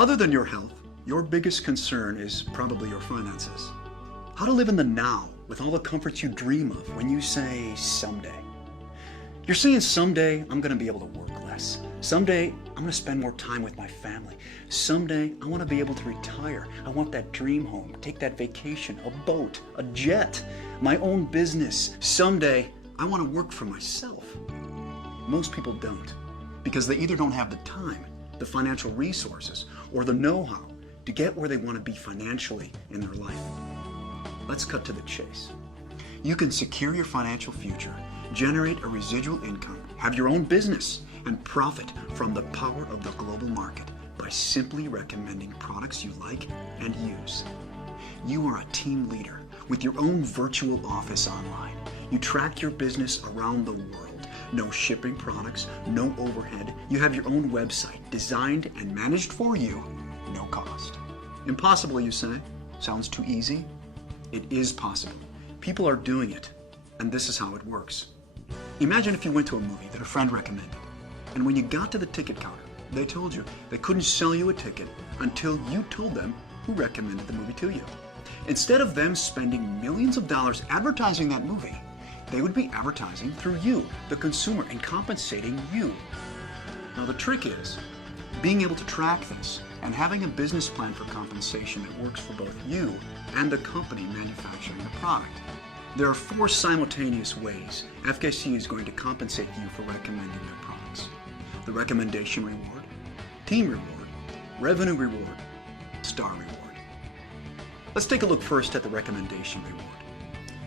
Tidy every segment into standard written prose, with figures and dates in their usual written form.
Other than your health, your biggest concern is probably your finances. How to live in the now with all the comforts you dream of when you say someday. You're saying someday I'm going to be able to work less. Someday I'm going to spend more time with my family. Someday I want to be able to retire. I want that dream home, take that vacation, a boat, a jet, my own business. Someday I want to work for myself. Most people don't, because they either don't have the time, the financial resources, or the know-how to get where they want to be financially in their life. Let's cut to the chase. You can secure your financial future, generate a residual income, have your own business, and profit from the power of the global market by simply recommending products you like and use. You are a team leader with your own virtual office online. You track your business around the world. No shipping products, no overhead. You have your own website designed and managed for you, no cost. Impossible, you say? Sounds too easy? It is possible. People are doing it, and this is how it works. Imagine if you went to a movie that a friend recommended, and when you got to the ticket counter, they told you they couldn't sell you a ticket until you told them who recommended the movie to you. Instead of them spending millions of dollars advertising that movie, they would be advertising through you, the consumer, and compensating you. Now the trick is being able to track this and having a business plan for compensation that works for both you and the company manufacturing the product. There are 4 simultaneous ways FKC is going to compensate you for recommending their products: the recommendation reward, team reward, revenue reward, star reward. Let's take a look first at the recommendation reward.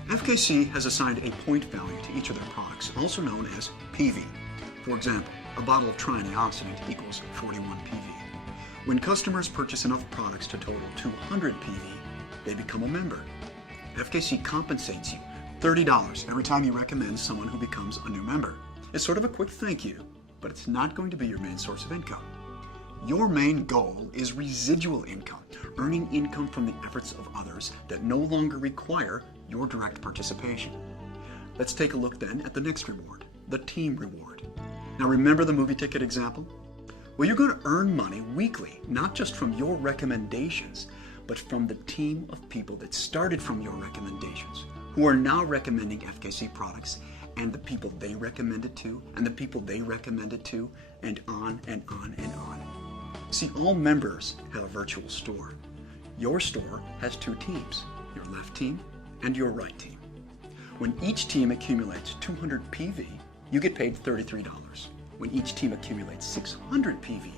FKC has assigned a point value to each of their products, also known as PV. For example, a bottle of triantioxidant equals 41 PV. When customers purchase enough products to total 200 PV, they become a member. FKC compensates you $30 every time you recommend someone who becomes a new member. It's sort of a quick thank you, but it's not going to be your main source of income. Your main goal is residual income, earning income from the efforts of others that no longer require your direct participation. Let's take a look then at the next reward, the team reward. Now remember the movie ticket example? Well, you're going to earn money weekly, not just from your recommendations, but from the team of people that started from your recommendations, who are now recommending FKC products, and the people they recommended to, and the people they recommended to, and on and on and on. See, all members have a virtual store. Your store has 2 teams, your left team and your right team. When each team accumulates 200 PV, you get paid $33. When each team accumulates 600 PV,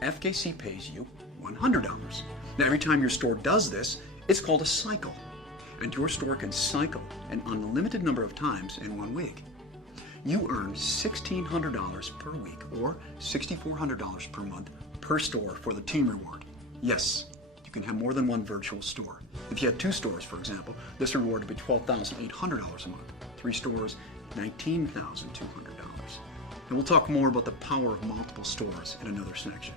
FKC pays you $100. Now, every time your store does this, it's called a cycle, and your store can cycle an unlimited number of times in 1 week. You earn $1,600 per week or $6,400 per month per store for the team reward. Yes, you can have more than one virtual store. If you had 2 stores, for example, this reward would be $12,800 a month. 3 stores, $19,200. And we'll talk more about the power of multiple stores in another section.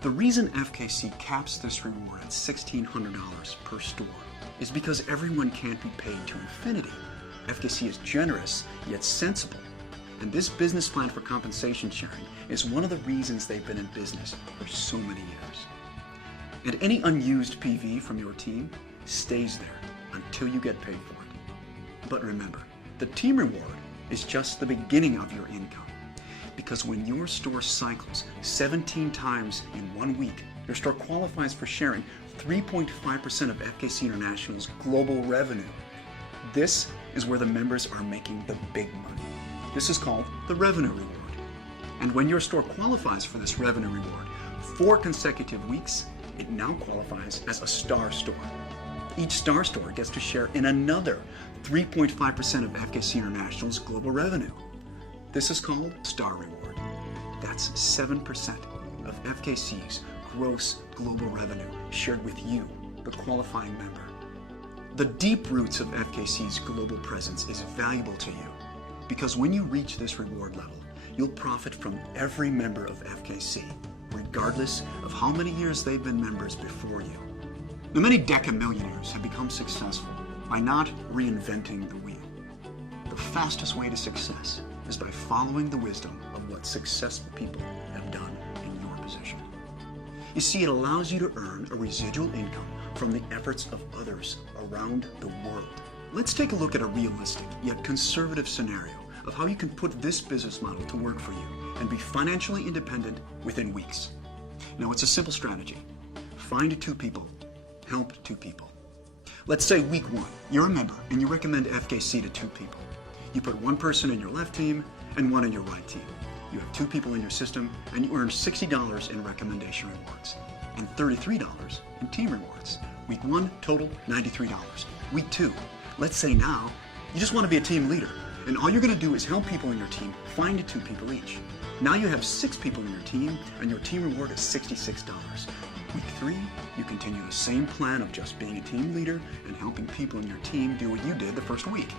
The reason FKC caps this reward at $1,600 per store is because everyone can't be paid to infinity. FKC is generous, yet sensible. And this business plan for compensation sharing is one of the reasons they've been in business for so many years. And any unused PV from your team stays there until you get paid for it. But remember, the team reward is just the beginning of your income. Because when your store cycles 17 times in 1 week, your store qualifies for sharing 3.5% of FKC International's global revenue. This is where the members are making the big money. This is called the revenue reward. And when your store qualifies for this revenue reward 4 consecutive weeks, it now qualifies as a star store. Each star store gets to share in another 3.5% of FKC International's global revenue. This is called star reward. That's 7% of FKC's gross global revenue shared with you, the qualifying member. The deep roots of FKC's global presence is valuable to you because when you reach this reward level, you'll profit from every member of FKC, regardless of how many years they've been members before you. Now, many decamillionaires have become successful by not reinventing the wheel. The fastest way to success is by following the wisdom of what successful people have done in your position. You see, it allows you to earn a residual income from the efforts of others around the world. Let's take a look at a realistic yet conservative scenario of how you can put this business model to work for you and be financially independent within weeks. Now, it's a simple strategy. Find 2 people, help 2 people. Let's say week 1, you're a member and you recommend FKC to 2 people. You put 1 person in your left team and 1 in your right team. You have 2 people in your system and you earn $60 in recommendation rewards and $33 in team rewards. Week 1, total $93. Week 2, let's say now you just want to be a team leader and all you're going to do is help people in your team find 2 people each. Now you have 6 people in your team and your team reward is $66. Week 3, you continue the same plan of just being a team leader and helping people in your team do what you did the first week.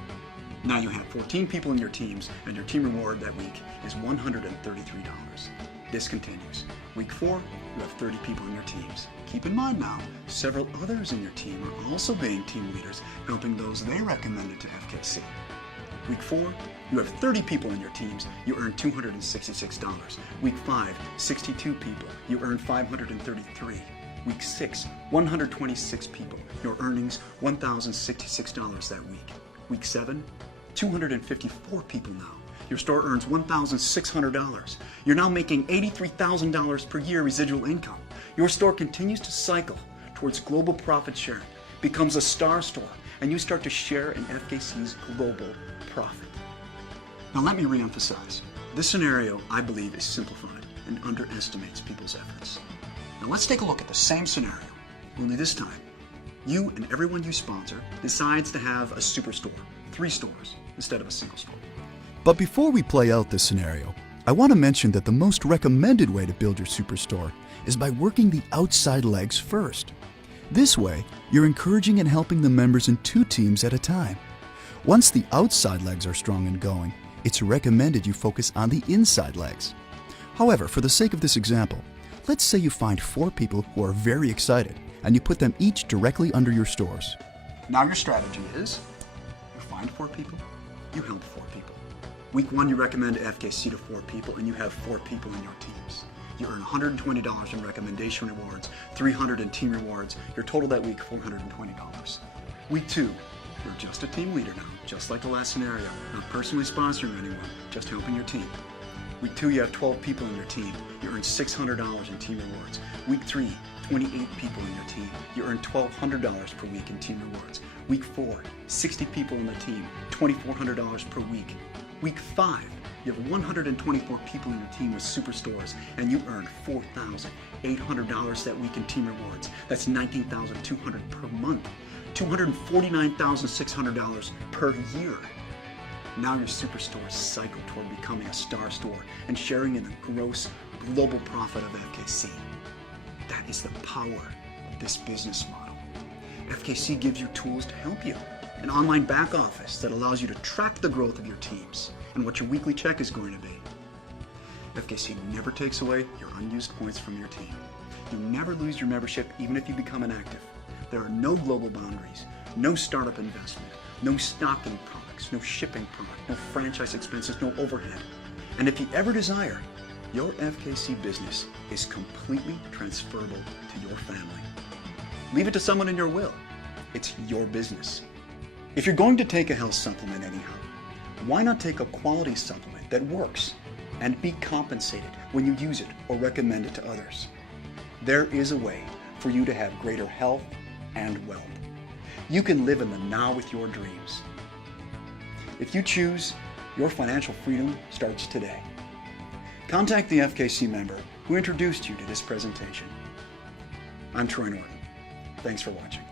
Now you have 14 people in your teams and your team reward that week is $133. This continues. Week 4, you have 30 people in your teams. Keep in mind now, several others in your team are also being team leaders, helping those they recommended to FKC. Week 4, you have 30 people in your teams, you earn $266. Week 5, 62 people, you earn $533. Week 6, 126 people, your earnings $1,066 that week. Week 7, 254 people now. Your store earns $1,600. You're now making $83,000 per year residual income. Your store continues to cycle towards global profit sharing, becomes a star store, and you start to share in FKC's global profit. Now let me reemphasize. This scenario, I believe, is simplified and underestimates people's efforts. Now let's take a look at the same scenario, only this time, you and everyone you sponsor decides to have a superstore, 3 stores, instead of a single store. But before we play out this scenario, I want to mention that the most recommended way to build your superstore is by working the outside legs first. This way, you're encouraging and helping the members in 2 teams at a time. Once the outside legs are strong and going, it's recommended you focus on the inside legs. However, for the sake of this example, let's say you find 4 people who are very excited and you put them each directly under your stores. Now your strategy is, you find 4 people, you help 4 people. Week 1, you recommend FKC to 4 people and you have 4 people in your teams. You earn $120 in recommendation rewards, $300 in team rewards, your total that week, $420. Week 2, you're just a team leader now, just like the last scenario, not personally sponsoring anyone, just helping your team. Week 2, you have 12 people in your team. You earn $600 in team rewards. Week 3, 28 people in your team. You earn $1,200 per week in team rewards. Week 4, 60 people in the team, $2,400 per week. Week 5, you have 124 people in your team with superstores, and you earn $4,800 that week in team rewards. That's $19,200 per month, $249,600 per year. Now your superstores cycle toward becoming a star store and sharing in the gross global profit of FKC. That is the power of this business model. FKC gives you tools to help you. An online back office that allows you to track the growth of your teams and what your weekly check is going to be. FKC never takes away your unused points from your team. You never lose your membership even if you become inactive. There are no global boundaries, no startup investment, no stocking products, no shipping product, no franchise expenses, no overhead. And if you ever desire, your FKC business is completely transferable to your family. Leave it to someone in your will. It's your business. If you're going to take a health supplement anyhow, why not take a quality supplement that works and be compensated when you use it or recommend it to others? There is a way for you to have greater health and wealth. You can live in the now with your dreams. If you choose, your financial freedom starts today. Contact the FKC member who introduced you to this presentation. I'm Troy Norton. Thanks for watching.